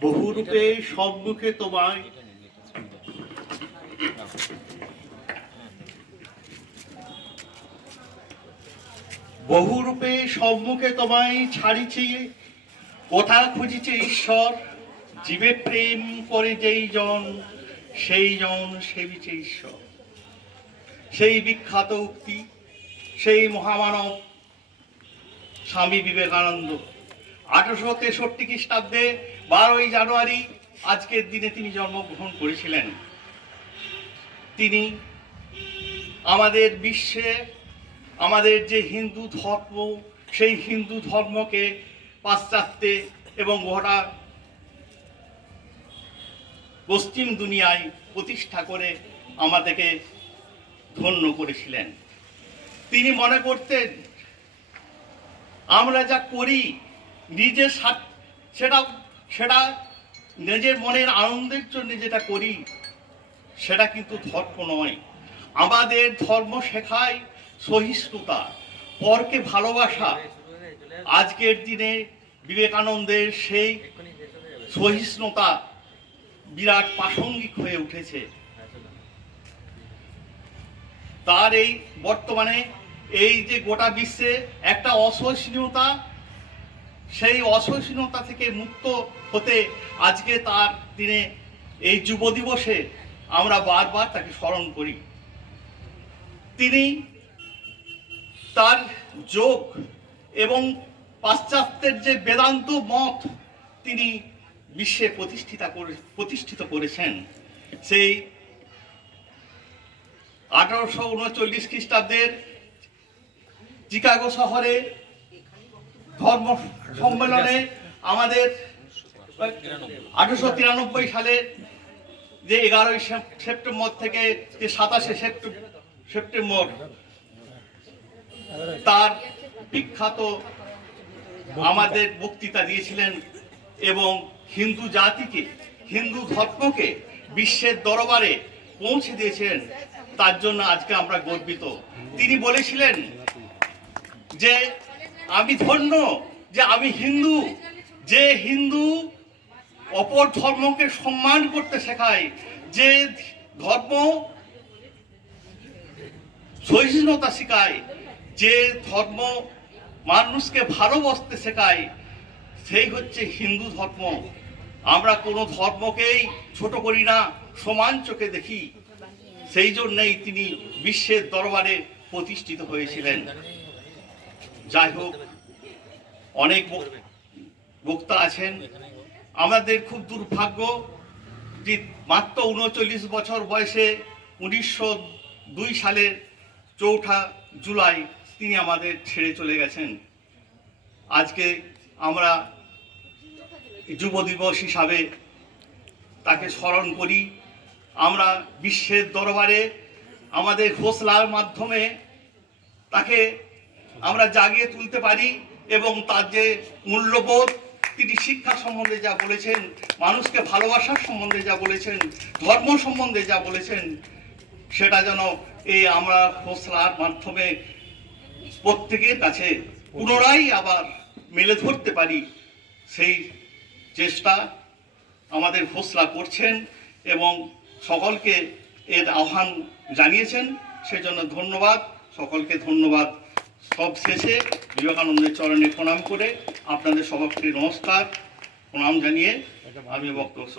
বহুরূপে সম্মুখে তোমায়। বহুরূপে সম্মুখে তোমায় ছাড়িছে কোথা খুঁজিছে ঈশ্বর? জীবে প্রেম করে যেই জন, সেই জন সেবিছে ঈশ্বর। সেই বিখ্যাত উক্তি, সেই মহামানব স্বামী বিবেকানন্দ আঠারোশো তেষট্টি খ্রিস্টাব্দে বারোই জানুয়ারি আজকের দিনে তিনি জন্মগ্রহণ করেছিলেন। তিনি আমাদের বিশ্বে আমাদের যে হিন্দু ধর্ম, সেই হিন্দু ধর্মকে পাশ্চাত্যে এবং গোটা পশ্চিম দুনিয়ায় প্রতিষ্ঠা করে আমাদেরকে ধন্য করেছিলেন। তিনি মনে করতেন, আমরা যা করি স্বার্থ সেটা সেটা নিজের মনের আনন্দের জন্য যেটা করি, সেটা কিন্তু ধর্ম নয়। আমাদের ধর্ম শেখায় সহিষ্ণুতা, পরকে ভালোবাসা। আজকের দিনে বিবেকানন্দের সেই সহিষ্ণুতা বিরাট প্রাসঙ্গিক হয়ে উঠেছে। তার এই বর্তমানে এই যে গোটা বিশ্বে একটা অসহিষ্ণুতা সেই অসহিষ্ণুতা থেকে মুক্ত হতে আজকে তার দিনে এই যুব দিবসে আমরা বারবার তাকে স্মরণ করি। তিনি তার যোগ এবং পাশ্চাত্যের যে বেদান্ত মত তিনি বিশ্বে প্রতিষ্ঠিতা করে, প্রতিষ্ঠিত করেছেন। সেই আঠারোশো উনচল্লিশ খ্রিস্টাব্দের চিকাগো শহরে ধর্ম সম্মেলনে আমাদের আঠারোশো তিরানব্বই সালে যে এগারোই সেপ্টেম্বর থেকে যে সাতাশে সেপ্টেম্বর, তার বিখ্যাত আমাদের বক্তৃতা দিয়েছিলেন এবং হিন্দু জাতিকে, হিন্দু ধর্মকে বিশ্বের দরবারে পৌঁছে দিয়েছেন, তার জন্য আজকে আমরা গর্বিত। তিনি বলেছিলেন যে আমি ধন্য যে আমি হিন্দু, যে হিন্দু অপর ধর্মকে সম্মান করতে শেখায়, যে ধর্ম সহিষ্ণুতা শেখায়, যে ধর্ম মানুষকে ভালোবাসতে শেখায়, সেই হচ্ছে হিন্দু ধর্ম। আমরা কোনো ধর্মকেই ছোট করি না, সমান চোখে দেখি। সেই জন্যেই তিনি বিশ্বের দরবারে প্রতিষ্ঠিত হয়েছিলেন। যাই হোক, অনেক বক- বক্তা আছেন। আমাদের খুব দুর্ভাগ্য যে মাত্র উনচল্লিশ বছর বয়সে উনিশশো দুই সালের চৌঠা জুলাই তিনি আমাদের ছেড়ে চলে গেছেন। আজকে আমরা যুব দিবস হিসাবে তাকে স্মরণ করি। আমরা বিশ্বের দরবারে আমাদের হোসলার মাধ্যমে তাকে আমরা জাগিয়ে তুলতে পারি এবং তার যে মূল্যবোধ, তিনি শিক্ষা সম্বন্ধে যা বলেছেন, মানুষকে ভালোবাসার সম্বন্ধে যা বলেছেন, ধর্ম সম্বন্ধে যা বলেছেন, সেটা যেন এই আমরা হোসলার মাধ্যমে প্রত্যেকের কাছে পুনরায় আবার মেলে ধরতে পারি। সেই চেষ্টা আমাদের হোসলা করছেন এবং সকলকে এর আহ্বান জানিয়েছেন। সেজন্য ধন্যবাদ। সকলকে ধন্যবাদ। সব শেষে বিবেকানন্দের চরণে প্রণাম করে আপনাদের সবাইকে নমস্কার প্রণাম জানিয়ে আমি বক্তব্য